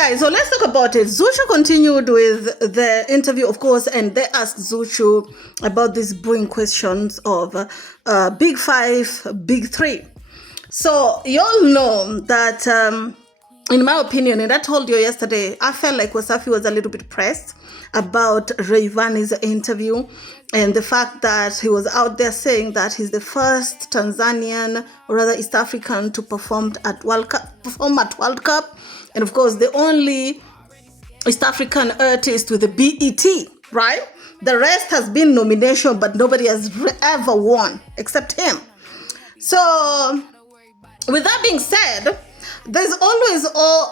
guys, so let's talk about it. Zuchu continued with the interview, of course, and they asked Zuchu about these brewing questions of Big Five, Big Three. So you all know that, in my opinion, and I told you yesterday, I felt like Wasafi was a little bit pressed about Rayvanny's interview and the fact that he was out there saying that he's the first Tanzanian, or rather East African, to perform at World Cup. And of course, the only East African artist with the BET, right? The rest has been nomination, but nobody has ever won except him. So, with that being said, there's always,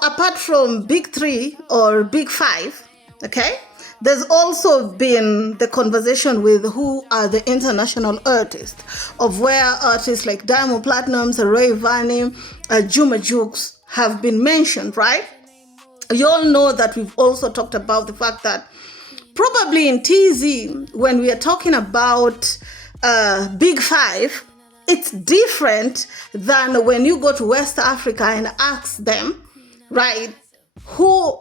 apart from Big Three or Big Five, okay? There's also been the conversation with who are the international artists, of where artists like Diamond Platnumz, Rayvanny, Juma Jukes have been mentioned, right? You all know that we've also talked about the fact that probably in TZ, when we are talking about Big Five, it's different than when you go to West Africa and ask them, right, who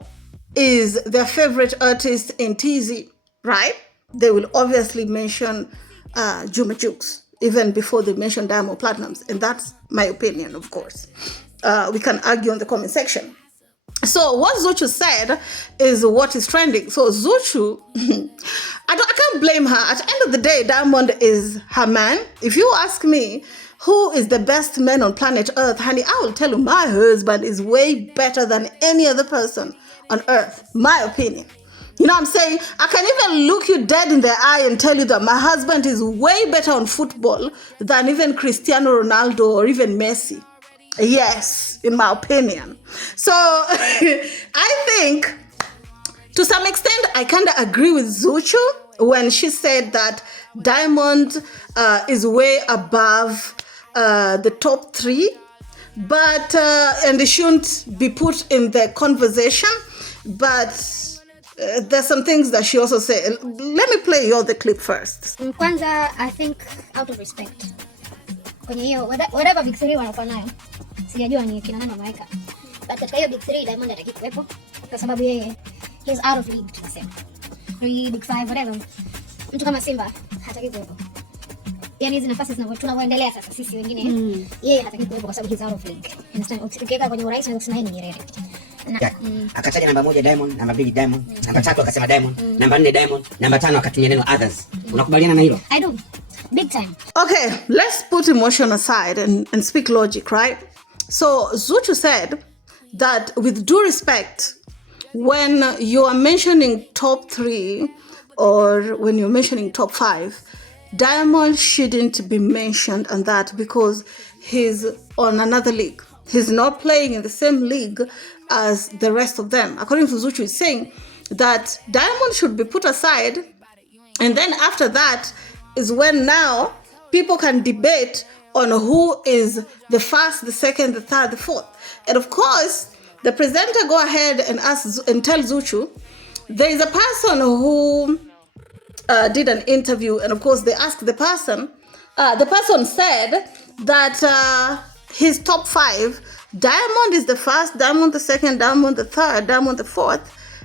is their favorite artist in TZ, right? They will obviously mention Juma Jukes, even before they mention Diamond Platnumz. And that's my opinion, of course. We can argue in the comment section. So what Zuchu said is what is trending. So Zuchu, I can't blame her. At the end of the day, Diamond is her man. If you ask me, who is the best man on planet Earth, honey, I will tell you my husband is way better than any other person on Earth. My opinion. You know what I'm saying? I can even look you dead in the eye and tell you that my husband is way better on football than even Cristiano Ronaldo or even Messi. Yes, in my opinion. So I think to some extent I kind of agree with Zuchu when she said that Diamond is way above the top three, but and it shouldn't be put in the conversation. But there's some things that she also said. Let me play you the clip first. Kwanza, I think out of respect, kwenye hiyo whatever Big Three wanakuwa nayo, sijajua ni kina nani wameweka, but katika hiyo Big Three Diamond hataki kuwepo kwa sababu yeye he's out of league, tunasema Big Five whatever, mtu kama Simba hataki kuwepo. Yani hizi nafasi tunavyoendelea sasa sisi wengine, yeye hataki kuwepo kwa sababu he's out of league. Understand? Ukiweka kwenye urais na kusema yeye ni Nyerere. Akataja namba 1 Diamond, namba 2 Diamond, namba 3 akasema Diamond, namba 4 Diamond, namba 5 akatumia neno others. Unakubaliana na hilo? I do. Big time. Okay, let's put emotion aside and speak logic, right? So Zuchu said that with due respect, when you are mentioning top 3 or when you're mentioning top 5, Diamond shouldn't be mentioned on that because he's on another league. He's not playing in the same league as the rest of them. According to Zuchu, he's saying that Diamond should be put aside, and then after that is when now people can debate on who is the first, the second, the third, the fourth. And of course, the presenter go ahead and ask and tell Zuchu, there is a person who did an interview, and of course they asked the person said that his top 5, Diamond is the first, Diamond the second, Diamond the third, Diamond the fourth,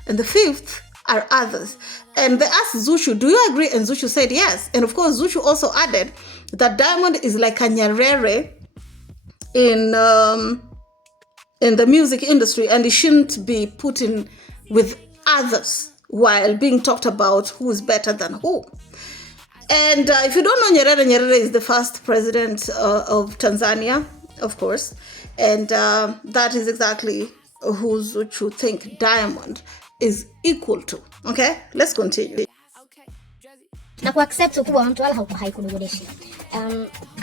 and the fifth are others. And they asked Zuchu, do you agree? And Zuchu said yes. And of course, Zuchu also added that Diamond is like a Nyerere in the music industry, and it shouldn't be put in with others while being talked about who is better than who. And if you don't know Nyerere, Nyerere is the first president of Tanzania, of course. And that is exactly who Zuchu think Diamond is equal to. Okay, let's continue. Na kuaccept ukubwa wa mtu wala haikudogodeshi.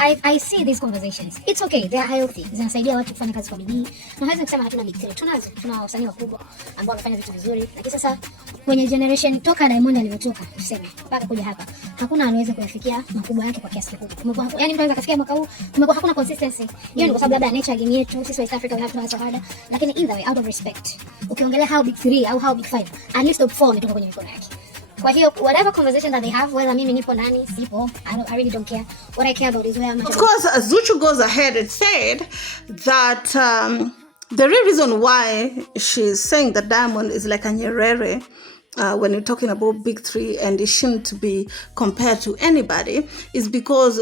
I see these conversations. It's okay, they are healthy. Zinasaidia watu kufanya kazi kwa bidii. Na hawezi kusema hatuna Big Three. Tunazo, tuna wasanii wakubwa ambao wanafanya vitu vizuri. Lakini sasa kwenye generation toka Diamond alivyotoka, tuseme, mpaka kuja hapa, hakuna anaweza kuyafikia makubwa yake kwa kiasi kikubwa. Yaani mtu anaweza kufikia mwaka huu, kumekuwa hakuna consistency. Hiyo ni kwa sababu labda nature game yetu, sisi West Africa we have to hustle harder. Lakini either way, out of respect, ukiongelea how Big Three au how Big Five, at least top 4 umetoka kwenye mikono yake. Kwa hiyo, whatever conversation that they have, whether mimi nipo nani, sipo, I really don't care. What I care about is where I'm at. Of course, Zuchu goes ahead and said that the real reason why she's saying that Diamond is like a Nyerere when you're talking about big three and it shouldn't be compared to anybody is because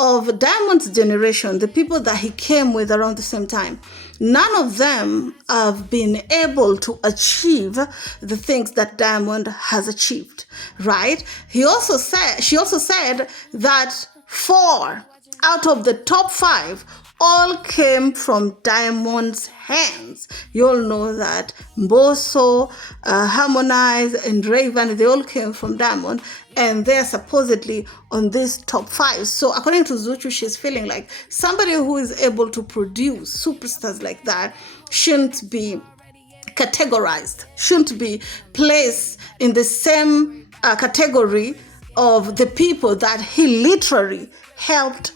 of Diamond's generation, the people that he came with around the same time. None of them have been able to achieve the things that Diamond has achieved, right? She also said that 4 out of the top 5 all came from Diamond's hands. You all know that Mbosso, Harmonize, and Rayvanny, they all came from Diamond, and they're supposedly on this top 5. So according to Zuchu, she's feeling like somebody who is able to produce superstars like that shouldn't be categorized, shouldn't be placed in the same category of the people that he literally helped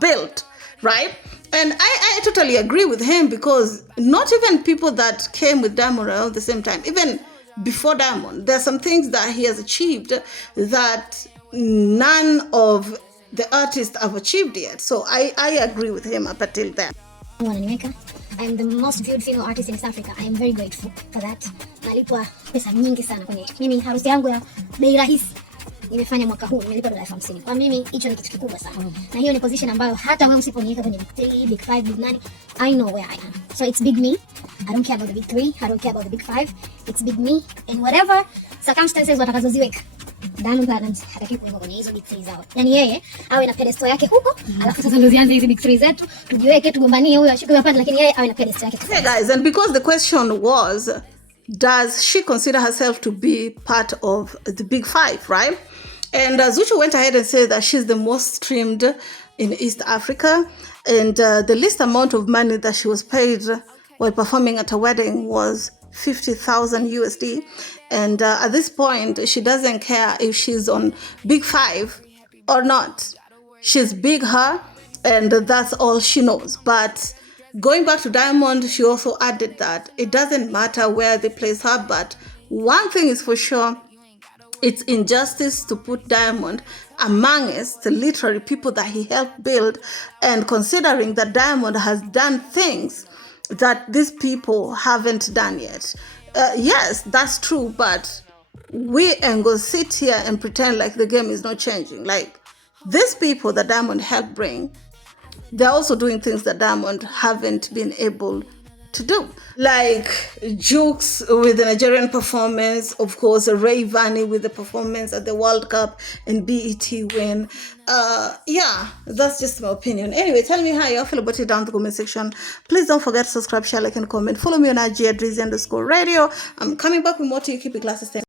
build, right? And I totally agree with him, because not even people that came with Diamond around the same time, even before Diamond, there are some things that he has achieved that none of the artists have achieved yet. So I agree with him up until then. I'm the most viewed female artist in East Africa. I am very grateful for that. Nalipwa pesa nyingi sana kwenye mimi harusi yangu ya bei rahisi nimefanya mwaka huu, nimelipa $50. Kwa mimi hicho ni kitu kikubwa sana. Na hiyo ni position ambayo hata wewe usiponiweka kwenye big 3, big 5, big 9, I know where I am. So it's big me. I don't care about the big 3, I don't care about the big 5. It's big me, and whatever circumstances watakazoziweka, Diamond Platnumz hataki kuwekwa kwenye hizo big 3 zao. Yaani yeye awe na pedestal yake huko, alafu sasa ndio zianze hizo big 3 zetu, tujiweke tugombanie huyo ashike hapa, lakini yeye awe na pedestal yake. Hey guys, and because the question was, does she consider herself to be part of the big 5, right? And Zuchu went ahead and said that she's the most streamed in East Africa, and the least amount of money that she was paid while performing at a wedding was 50,000 USD. And at this point, she doesn't care if she's on big 5 or not. She's big her, and that's all she knows. But going back to Diamond, she also added that it doesn't matter where they place her, but one thing is for sure, it's injustice to put Diamond amongst the literary people that he helped build, and considering that Diamond has done things that these people haven't done yet. Yes, that's true, but we ain't gonna sit here and pretend like the game is not changing. Like, these people that Diamond helped bring, they're also doing things that Diamond haven't been able to do. Like Jukes with the Nigerian performance, of course, Rayvanny with the performance at the World Cup and BET win. Yeah, that's just my opinion. Anyway, tell me how you feel about it down in the comment section. Please don't forget to subscribe, share, like, and comment. Follow me on IG at Drizzy_radio. I'm coming back with more to you. Keep it classy.